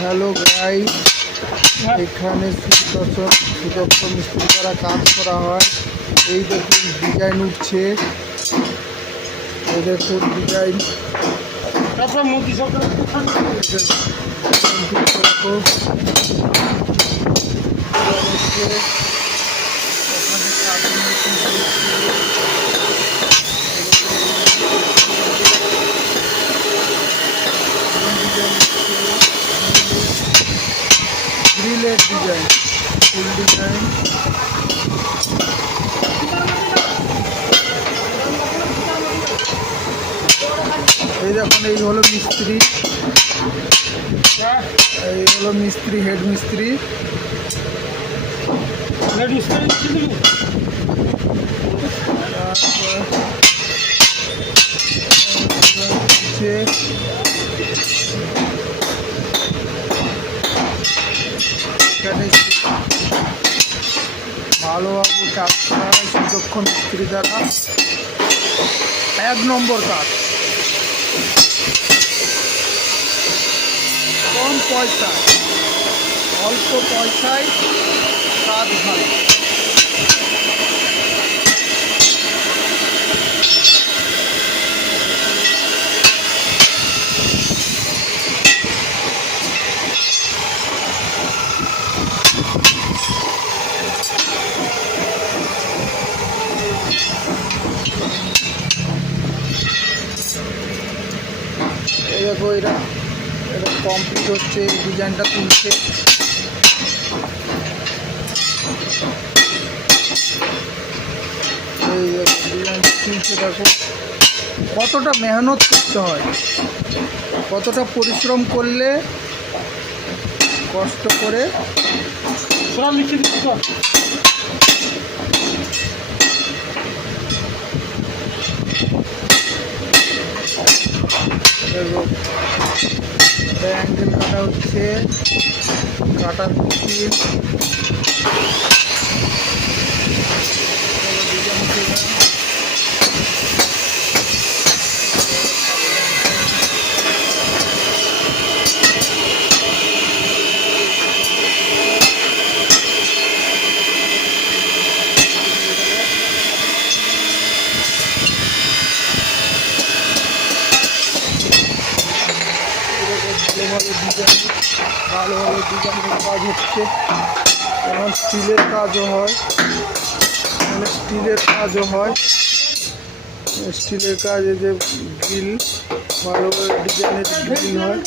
Hello guys, এখানে সুদক্ষ মিস্ত্রি দ্বারা কাজ করা হয়। এই দেখুন ডিজাইন উঠছে, এই দেখুন ডিজাইন। গ্রিলের ডিজাইন, ফুল ডিজাইন। এই দেখুন, এই হলো মিস্ত্রি, এই হলো মিস্ত্রি, হেড মিস্ত্রি। এখানে ভালোভাবে কাজ করা হয় সুদক্ষ মিস্ত্রি দ্বারা। 1 নম্বর কাজ, কম পয়সায়, অল্প পয়সায় কাজ ভালো। এই দেখো, এটা কমপ্লিট হচ্ছে, এই ডিজাইনটা তুলছে। এই ডিজাইনটা তুলছে, দেখো কতটা মেহনত করতে হয়, কতটা পরিশ্রম করলে, কষ্ট করে। অ্যাঙ্গেল কাটা হচ্ছে, কাটার মেশিন। ভালোভাবে ডিজাইনের কাজ হচ্ছে। এবং স্টিলের কাজও হয়, স্টিলের কাজে যে গ্রিল, ভালোভাবে ডিজাইনের গ্রিল হয়।